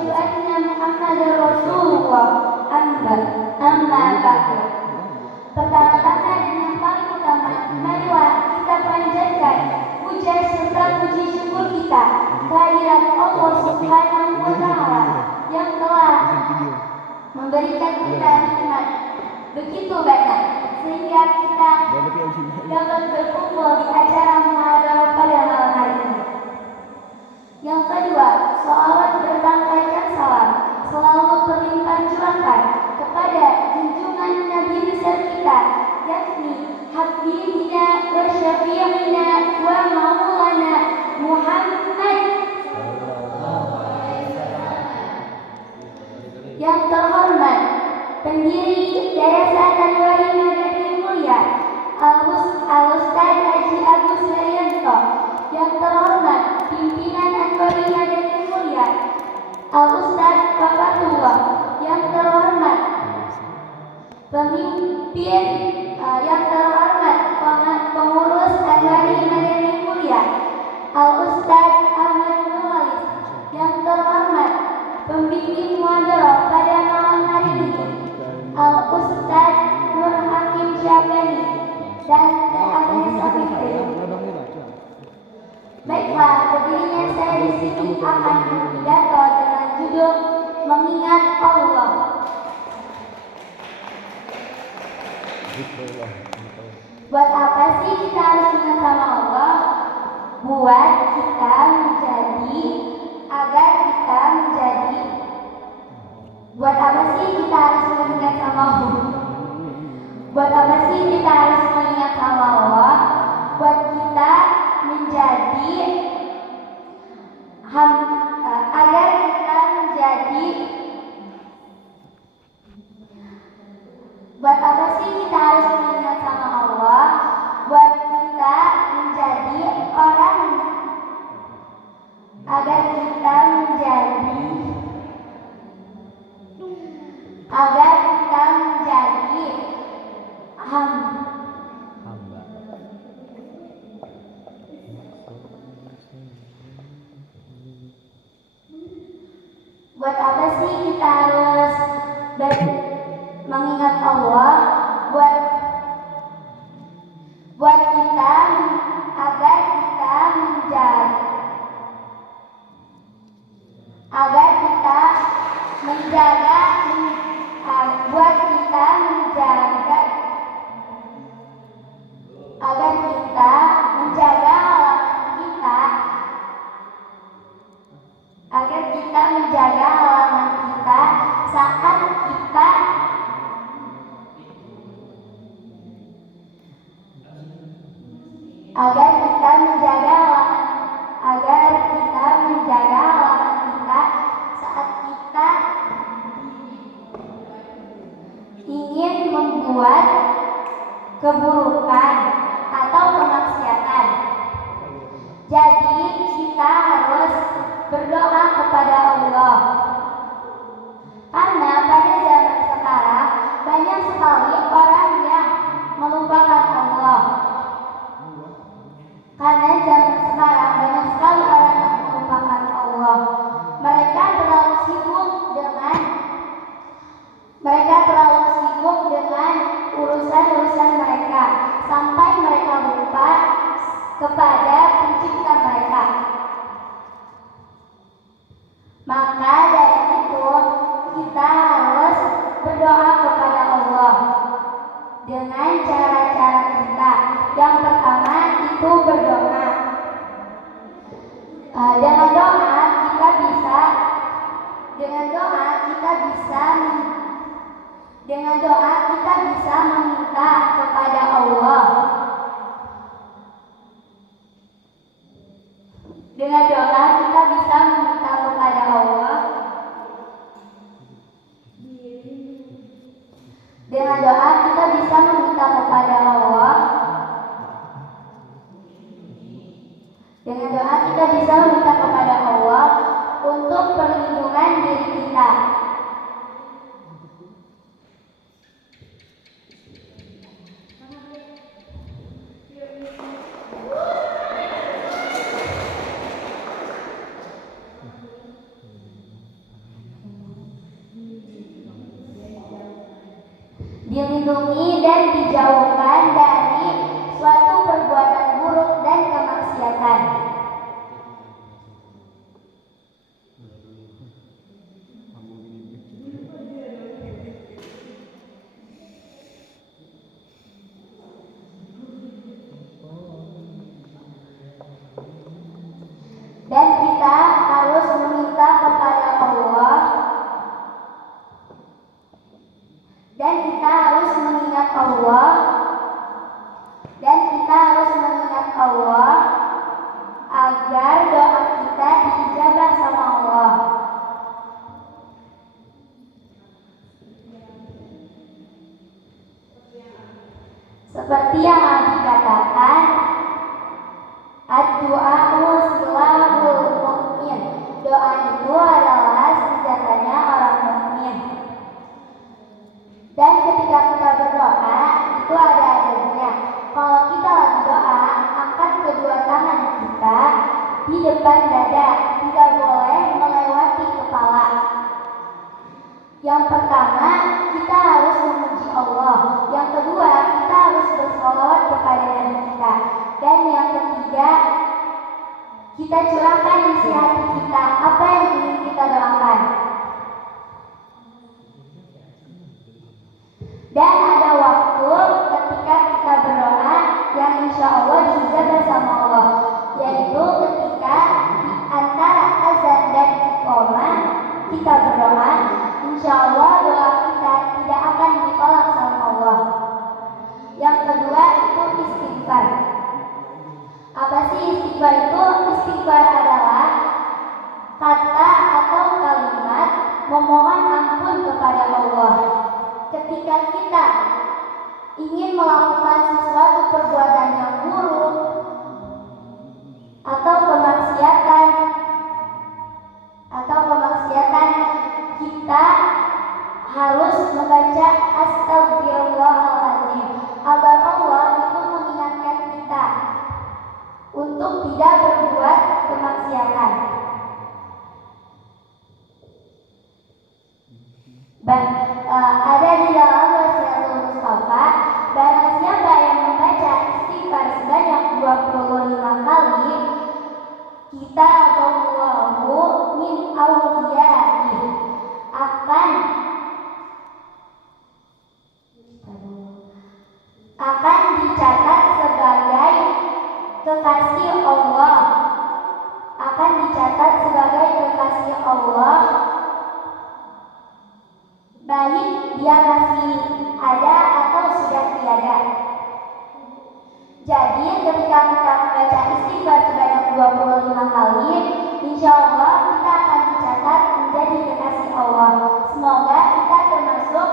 asyhadu anna Muhammadar Rasulullah. Amma ba'du. Pertama-tama dan yang paling utama, marilah kita panjatkan puja serta puji syukur kita kehadirat Allah Subhanahu wa Ta'ala yang telah memberikan kita nikmat begitu banyak sehingga kita dapat berkumpul di acara muhadharah pada malam hari ini. Yang kedua, sholawat bertangkaikan salam selalu berlimpah curahkan kepada junjungan Nabi besar kita, yakni Habibina wa Syafi'ina wa Maulana Muhammad yang terhormat pendiri Yayasan Anwari Madani Mulia Al-Ustaz Haji Agus Haryanto, yang terhormat pimpinan Anwari Madani Mulia Al-Ustaz Papatullah, yang terhormat pemimpin yang terhormat pengurus Anwari Madani Mulia Al-Ustaz Ahmad Nurwalis, yang terhormat pembimbing muhadharah pada malam hari ini Al-Ustaz Nur Hakim Syabani dan Agnes Afifin. Baiklah, berdirinya saya di sini akan berpidato dengan judul Mengingat Allah. Buat apa sih kita harus ingat sama Allah? Buat kita menjadi Buat apa sih kita harus mengingat sama Allah? Buat apa sih kita harus mengingat sama Allah? Buat kita menjadi agar kita menjadi Buat apa sih kita harus mengingat sama Allah? Buat kita menjadi orang agar kita menjadi hamba. Buat apa sih kita harus mengingat Allah? Buat kita agar kita menjaga halaman kita saat kita ingin membuat keburukan atau kemaksiatan. Jadi kita harus berdoa kepada Allah. Karena pada zaman sekarang banyak sekali orang yang melupakan Allah. Mereka terlalu sibuk dengan urusan-urusan mereka sampai mereka lupa kepada pencipta mereka. Maka dari itu kita harus berdoa kepada Allah dengan cara-cara kita. Yang pertama itu berdoa. Dengan doa kita bisa meminta kepada Allah. Dengan doa kita bisa meminta kepada Allah. Dengan doa kita bisa meminta kepada Allah. Dengan doa kita bisa meminta kepada Allah untuk perlindungan diri kita. dilindungi dan dijauhkan dari suatu perbuatan buruk dan kemaksiatan. Dan kita harus meminta kepada Allah, dan kita harus mengingat Allah, dan kita harus mengingat Allah agar doa kita diijabah sama Allah. Seperti yang Abi katakan, ad-du'a'u silahul mu'min. Doa itu adalah senjatanya orang mukmin. Dan ketika kita berdoa, itu ada adabnya. Kalau kita lagi doa, angkat kedua tangan kita di depan dada, tidak boleh melewati kepala. Yang pertama, kita harus memuji Allah. Yang kedua, kita harus bersolawat kepada Nabi kita. Dan yang ketiga, kita curahkan isi hati kita, apa yang ingin kita doakan. Dan ada waktu ketika kita berdoa yang insya Allah diijabah sama Allah, yaitu ketika di antara azan dan iqamah kita berdoa, insya Allah doa kita tidak akan ditolak sama Allah. Yang kedua itu istighfar. Apa sih istighfar itu? Istighfar adalah kata atau kalimat memohon ampun kepada Allah. Ketika kita ingin melakukan sesuatu perbuatan yang buruk atau kemaksiatan, kita harus membaca astagfirullahaladzim agar Allah itu mengingatkan kita untuk tidak berbuat kemaksiatan. Ada di dalam Wasiatul Mustafa, barang siapa yang membaca istighfar sebanyak 25 kali, kita Allahu min awliyaih akan dicatat sebagai kekasih Allah, baik dia masih ada atau sudah tiada. Jadi ketika kita membaca istighfar sebanyak 25 kali, insya Allah kita akan dicatat menjadi kekasih Allah. Semoga kita termasuk